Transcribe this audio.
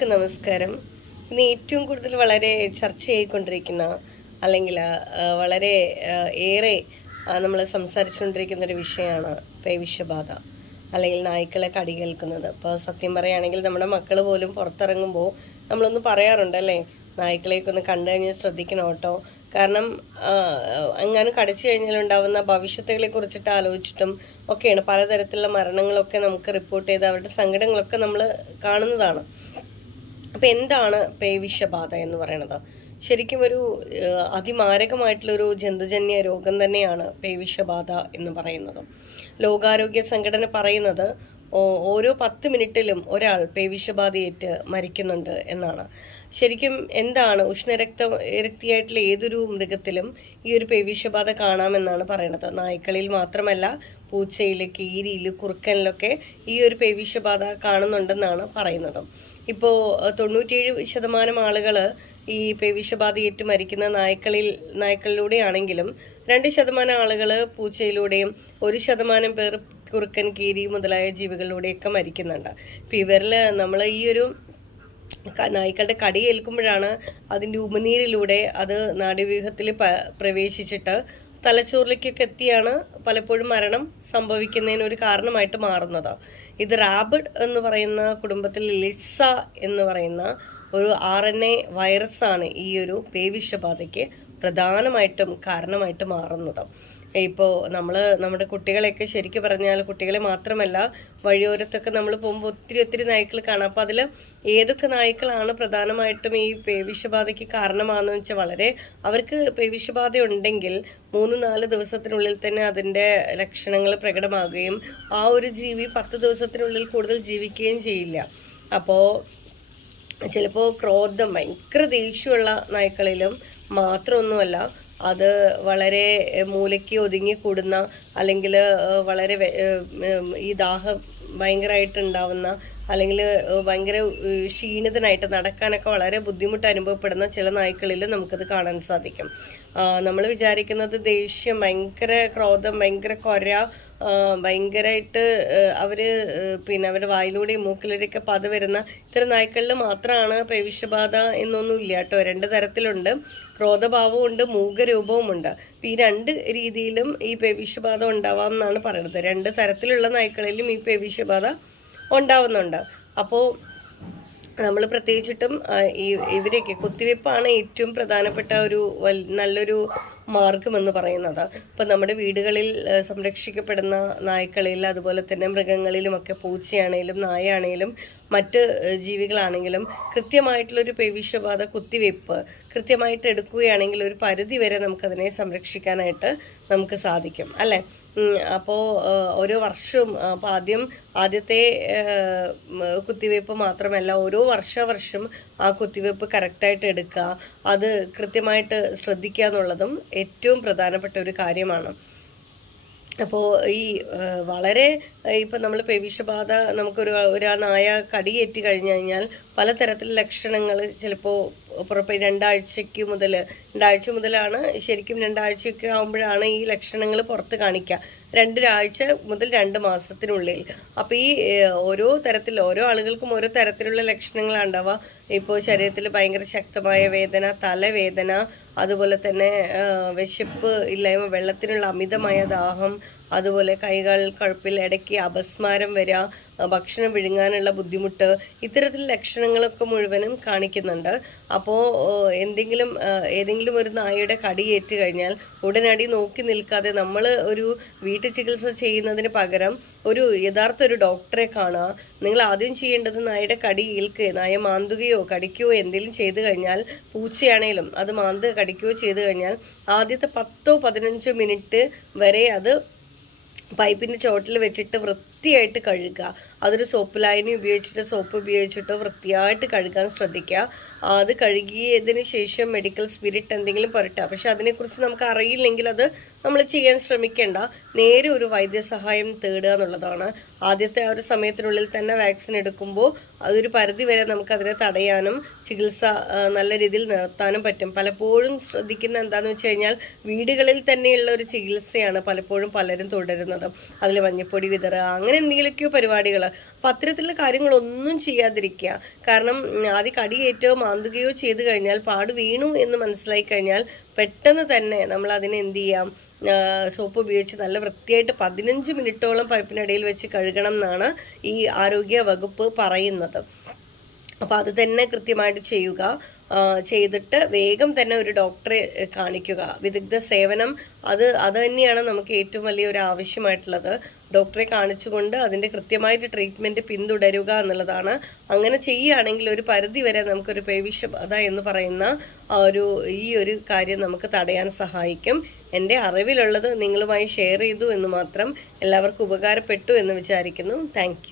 എല്ലാവർക്കും നമസ്കാരം. ഇന്ന് ഏറ്റവും കൂടുതൽ വളരെ ചർച്ച ചെയ്തുകൊണ്ടിരിക്കുന്ന അല്ലെങ്കിൽ വളരെ ഏറെ നമ്മൾ സംസാരിച്ചുകൊണ്ടിരിക്കുന്ന ഒരു വിഷയമാണ് പേവിഷബാധ അല്ലെങ്കിൽ നായ്ക്കളെ കടി കേൾക്കുന്നത്. ഇപ്പോൾ സത്യം പറയുകയാണെങ്കിൽ നമ്മുടെ മക്കൾ പോലും പുറത്തിറങ്ങുമ്പോൾ നമ്മളൊന്ന് പറയാറുണ്ട് അല്ലേ? നായ്ക്കളെയൊക്കെ ഒന്ന് കണ്ടു കഴിഞ്ഞാൽ ശ്രദ്ധിക്കണം കേട്ടോ. കാരണം അങ്ങനെ കടിച്ചു കഴിഞ്ഞാൽ ഉണ്ടാവുന്ന ഭവിഷ്യത്തുകളെ കുറിച്ചിട്ട് ആലോചിച്ചിട്ടും ഒക്കെയാണ്. പലതരത്തിലുള്ള മരണങ്ങളൊക്കെ നമുക്ക് റിപ്പോർട്ട് ചെയ്ത് അവരുടെ സങ്കടങ്ങളൊക്കെ നമ്മൾ കാണുന്നതാണ്. അപ്പം എന്താണ് പേവിഷബാധ എന്ന് പറയുന്നത് ശരിക്കും ഒരു അതിമാരകമായിട്ടുള്ളൊരു ജന്തുജന്യ രോഗം തന്നെയാണ് പേവിഷബാധ എന്ന് പറയുന്നത്. ലോകാരോഗ്യ സംഘടന പറയുന്നത് ഓരോ പത്ത് മിനിറ്റിലും ഒരാൾ പേവിഷബാധയേറ്റ് മരിക്കുന്നുണ്ട് എന്നാണ്. ശരിക്കും എന്താണ് ഉഷ്ണരക്ത രക്തിയായിട്ടുള്ള ഏതൊരു മൃഗത്തിലും ഈ ഒരു പേവിഷബാധ കാണാമെന്നാണ് പറയുന്നത് നായ്ക്കളിൽ മാത്രമല്ല പൂച്ചയിൽ കീരിയിൽ കുറുക്കനിലൊക്കെ ഈ ഒരു പേവിഷബാധ കാണുന്നുണ്ടെന്നാണ് പറയുന്നത്. ഇപ്പോൾ തൊണ്ണൂറ്റിയേഴ് ശതമാനം ആളുകൾ ഈ പേവിഷബാധയേറ്റ് മരിക്കുന്ന നായ്ക്കളിൽ നായ്ക്കളിലൂടെയാണെങ്കിലും രണ്ട് ശതമാനം ആളുകൾ പൂച്ചയിലൂടെയും ഒരു ശതമാനം പേർ കുറുക്കൻ കീരി മുതലായ ജീവികളിലൂടെയൊക്കെ മരിക്കുന്നുണ്ട്. അപ്പം ഇവരിൽ നമ്മൾ ഈ ഒരു നായ്ക്കളുടെ കടി ഏൽക്കുമ്പോഴാണ് അതിന്റെ ഉമിനീരിലൂടെ അത് നാഡീവ്യൂഹത്തിൽ പ്രവേശിച്ചിട്ട് തലച്ചോറിലേക്കൊക്കെ എത്തിയാണ് പലപ്പോഴും മരണം സംഭവിക്കുന്നതിന് ഒരു കാരണമായിട്ട് മാറുന്നത്. ഇത് റാബിഡ് എന്ന് പറയുന്ന കുടുംബത്തിൽ ലിസ എന്ന് പറയുന്ന ഒരു ആർ എൻ എ വൈറസാണ് ഈ ഒരു പേവിഷബാധയ്ക്ക് പ്രധാനമായിട്ടും കാരണമായിട്ട് മാറുന്നത്. ഇപ്പോൾ നമ്മൾ നമ്മുടെ കുട്ടികളെയൊക്കെ ശരിക്കും പറഞ്ഞാൽ കുട്ടികളെ മാത്രമല്ല വഴിയോരത്തൊക്കെ നമ്മൾ പോകുമ്പോൾ ഒത്തിരി ഒത്തിരി നായ്ക്കൾ കാണാം. അപ്പോൾ അതിൽ ഏതൊക്കെ നായ്ക്കളാണ് പ്രധാനമായിട്ടും ഈ പേവിഷബാധയ്ക്ക് കാരണമാണെന്ന് വെച്ചാൽ വളരെ അവർക്ക് പേവിഷബാധ ഉണ്ടെങ്കിൽ മൂന്ന് നാല് ദിവസത്തിനുള്ളിൽ തന്നെ അതിന്റെ ലക്ഷണങ്ങൾ പ്രകടമാകുകയും ആ ഒരു ജീവി പത്ത് ദിവസത്തിനുള്ളിൽ കൂടുതൽ ജീവിക്കുകയും ചെയ്യില്ല. അപ്പോൾ ചിലപ്പോൾ ക്രോധം ഭയങ്കര ദേഷ്യമുള്ള നായ്ക്കളിലും മാത്രമൊന്നുമല്ല അത് വളരെ മൂലയ്ക്ക് ഒതുങ്ങി കൂടുന്ന അല്ലെങ്കിൽ വളരെ ഈ ദാഹം ഭയങ്കരമായിട്ട് ഉണ്ടാവുന്ന അല്ലെങ്കിൽ ഭയങ്കര ക്ഷീണിതനായിട്ട് നടക്കാനൊക്കെ വളരെ ബുദ്ധിമുട്ട് അനുഭവപ്പെടുന്ന ചില നായ്ക്കളിൽ നമുക്കത് കാണാൻ സാധിക്കും. നമ്മൾ വിചാരിക്കുന്നത് ദേഷ്യം ഭയങ്കര ക്രോധം ഭയങ്കര കൊര ഭയങ്കരമായിട്ട് അവർ പിന്നെ അവരുടെ വായിലൂടെയും മൂക്കിലൂടെയൊക്കെ പത വരുന്ന ഇത്തരം നായ്ക്കളിൽ മാത്രമാണ് പ്രവിഷബാധ എന്നൊന്നും ഇല്ല കേട്ടോ. രണ്ട് തരത്തിലുണ്ട്. ക്രോധഭാവവും ഉണ്ട് മൂകരൂപവും ഉണ്ട്. അപ്പം ഈ രണ്ട് രീതിയിലും ഈ പേവിഷബാധ ഉണ്ടാവാം എന്നാണ് പറയുന്നത്. രണ്ട് തരത്തിലുള്ള നായ്ക്കളിലും ഈ പേവിഷബാധ ഉണ്ടാവുന്നുണ്ട്. അപ്പോൾ നമ്മൾ പ്രത്യേകിച്ചിട്ടും ഈ ഇവരെയൊക്കെ കുത്തിവെപ്പാണ് ഏറ്റവും പ്രധാനപ്പെട്ട ഒരു നല്ലൊരു മാർഗമെന്ന് പറയുന്നത്. ഇപ്പം നമ്മുടെ വീടുകളിൽ സംരക്ഷിക്കപ്പെടുന്ന നായ്ക്കളിൽ അതുപോലെ തന്നെ മൃഗങ്ങളിലുമൊക്കെ പൂച്ചയാണേലും നായാണേലും മറ്റ് ജീവികളാണെങ്കിലും കൃത്യമായിട്ടുള്ളൊരു പേവിഷബാധ കുത്തിവെപ്പ് കൃത്യമായിട്ട് എടുക്കുകയാണെങ്കിൽ ഒരു പരിധി വരെ നമുക്കതിനെ സംരക്ഷിക്കാനായിട്ട് നമുക്ക് സാധിക്കും. അല്ലേ? അപ്പോൾ ഓരോ വർഷം അപ്പോൾ ആദ്യം ആദ്യത്തെ കുത്തിവയ്പ്പ് മാത്രമല്ല ഓരോ വർഷ വർഷം ആ കുത്തിവയ്പ്പ് കറക്റ്റായിട്ട് എടുക്കുക. അത് കൃത്യമായിട്ട് ശ്രദ്ധിക്കുക എന്നുള്ളതും ഏറ്റവും പ്രധാനപ്പെട്ട ഒരു കാര്യമാണ്. അപ്പോൾ ഈ വളരെ ഇപ്പം നമ്മൾ പെവിഷബാധ നമുക്കൊരു ഒരു നായ കടിയേറ്റ് കഴിഞ്ഞു കഴിഞ്ഞാൽ പലതരത്തിൽ ലക്ഷണങ്ങൾ ചിലപ്പോൾ പുറപ്പെ രണ്ടാഴ്ചയ്ക്ക് മുതൽ രണ്ടാഴ്ച മുതലാണ് ശരിക്കും രണ്ടാഴ്ചയൊക്കെ ആകുമ്പോഴാണ് ഈ ലക്ഷണങ്ങൾ പുറത്ത് കാണിക്കുക രണ്ടൊരാഴ്ച മുതൽ രണ്ട് മാസത്തിനുള്ളിൽ. അപ്പോൾ ഈ ഓരോ തരത്തിൽ ഓരോ ആളുകൾക്കും ഓരോ തരത്തിലുള്ള ലക്ഷണങ്ങളാണ് ഉണ്ടാവുക. ഇപ്പോൾ ശരീരത്തിൽ ഭയങ്കര ശക്തമായ വേദന തലവേദന അതുപോലെ തന്നെ വിശപ്പ് ഇല്ലായ്മ വെള്ളത്തിനുള്ള അമിതമായ ദാഹം അതുപോലെ കൈകൾ കഴുപ്പിൽ ഇടയ്ക്ക് അപസ്മാരം വരിക ഭക്ഷണം വിഴുങ്ങാനുള്ള ബുദ്ധിമുട്ട് ഇത്തരത്തിൽ ലക്ഷണങ്ങളൊക്കെ മുഴുവനും കാണിക്കുന്നുണ്ട്. അപ്പോൾ എന്തെങ്കിലും ഏതെങ്കിലും ഒരു നായയുടെ കടിയേറ്റ് കഴിഞ്ഞാൽ ഉടനടി നോക്കി നിൽക്കാതെ നമ്മൾ ഒരു വീട്ടു ചികിത്സ ചെയ്യുന്നതിന് പകരം ഒരു യഥാർത്ഥ ഒരു ഡോക്ടറെ കാണുക നിങ്ങൾ ആദ്യം ചെയ്യേണ്ടത് നായയുടെ കടി ഏൽക്കുക നായ മാന്തുകയോ കടിക്കുകയോ എന്തെങ്കിലും ചെയ്തു കഴിഞ്ഞാൽ പൂച്ചയാണേലും അത് മാന്ത് കടിക്കുകയോ ചെയ്തു കഴിഞ്ഞാൽ ആദ്യത്തെ പത്തോ പതിനഞ്ചോ മിനിറ്റ് വരെ അത് പൈപ്പിന്റെ ചോട്ടിൽ വെച്ചിട്ട് വൃത്തിയായിട്ട് കഴുകുക. അതൊരു സോപ്പ് ലൈനി ഉപയോഗിച്ചിട്ട് സോപ്പ് ഉപയോഗിച്ചിട്ട് വൃത്തിയായിട്ട് കഴുകാൻ ശ്രദ്ധിക്കുക. അത് കഴുകിയതിന് ശേഷം മെഡിക്കൽ സ്പിരിറ്റ് എന്തെങ്കിലും പുരട്ടുക. പക്ഷെ അതിനെക്കുറിച്ച് നമുക്ക് അറിയില്ലെങ്കിൽ അത് നമ്മൾ ചെയ്യാൻ ശ്രമിക്കേണ്ട. നേരെ ഒരു വൈദ്യസഹായം തേടുക എന്നുള്ളതാണ്. ആദ്യത്തെ ആ ഒരു സമയത്തിനുള്ളിൽ തന്നെ വാക്സിൻ എടുക്കുമ്പോൾ അതൊരു പരിധി വരെ നമുക്ക് അതിനെ തടയാനും ചികിത്സ നല്ല രീതിയിൽ നടത്താനും പറ്റും. പലപ്പോഴും ശ്രദ്ധിക്കുന്ന എന്താണെന്ന് വെച്ച് കഴിഞ്ഞാൽ വീടുകളിൽ തന്നെയുള്ള ഒരു ചികിത്സയാണ് പലപ്പോഴും പലരും തുടരുന്നത്. അതിൽ മഞ്ഞപ്പൊടി വിതറ അങ്ങനെ എന്തെങ്കിലുമൊക്കെയോ പരിപാടികൾ അപ്പം അത്തരത്തിലുള്ള കാര്യങ്ങളൊന്നും ചെയ്യാതിരിക്കുക. കാരണം ആദ്യം കടിയേറ്റോ മാന്തുകയോ ചെയ്തു കഴിഞ്ഞാൽ പാട് വീണു എന്ന് മനസ്സിലായി കഴിഞ്ഞാൽ പെട്ടെന്ന് തന്നെ നമ്മൾ അതിനെ എന്ത് ചെയ്യാം? സോപ്പ് ഉപയോഗിച്ച് നല്ല വൃത്തിയായിട്ട് പതിനഞ്ച് മിനിറ്റോളം പൈപ്പിനടിയിൽ വെച്ച് കഴുകണം എന്നാണ് ഈ ആരോഗ്യ വകുപ്പ് പറയുന്നത്. അപ്പോൾ അത് തന്നെ കൃത്യമായിട്ട് ചെയ്യുക. ചെയ്തിട്ട് വേഗം തന്നെ ഒരു ഡോക്ടറെ കാണിക്കുക. വിദഗ്ധ സേവനം അത് അത് തന്നെയാണ് നമുക്ക് ഏറ്റവും വലിയ ഒരു ആവശ്യമായിട്ടുള്ളത്. ഡോക്ടറെ കാണിച്ചുകൊണ്ട് അതിന്റെ കൃത്യമായിട്ട് ട്രീറ്റ്മെന്റ് പിന്തുടരുക എന്നുള്ളതാണ്. അങ്ങനെ ചെയ്യുകയാണെങ്കിൽ ഒരു പരിധി വരെ നമുക്കൊരു പേവിഷബാധ എന്ന് പറയുന്ന ഒരു ഈ ഒരു കാര്യം നമുക്ക് തടയാൻ സഹായിക്കും. എന്റെ അറിവിലുള്ളത് നിങ്ങളുമായി ഷെയർ ചെയ്തു എന്ന് മാത്രം എല്ലാവർക്കും ഉപകാരപ്പെട്ടു എന്ന് വിചാരിക്കുന്നു. താങ്ക്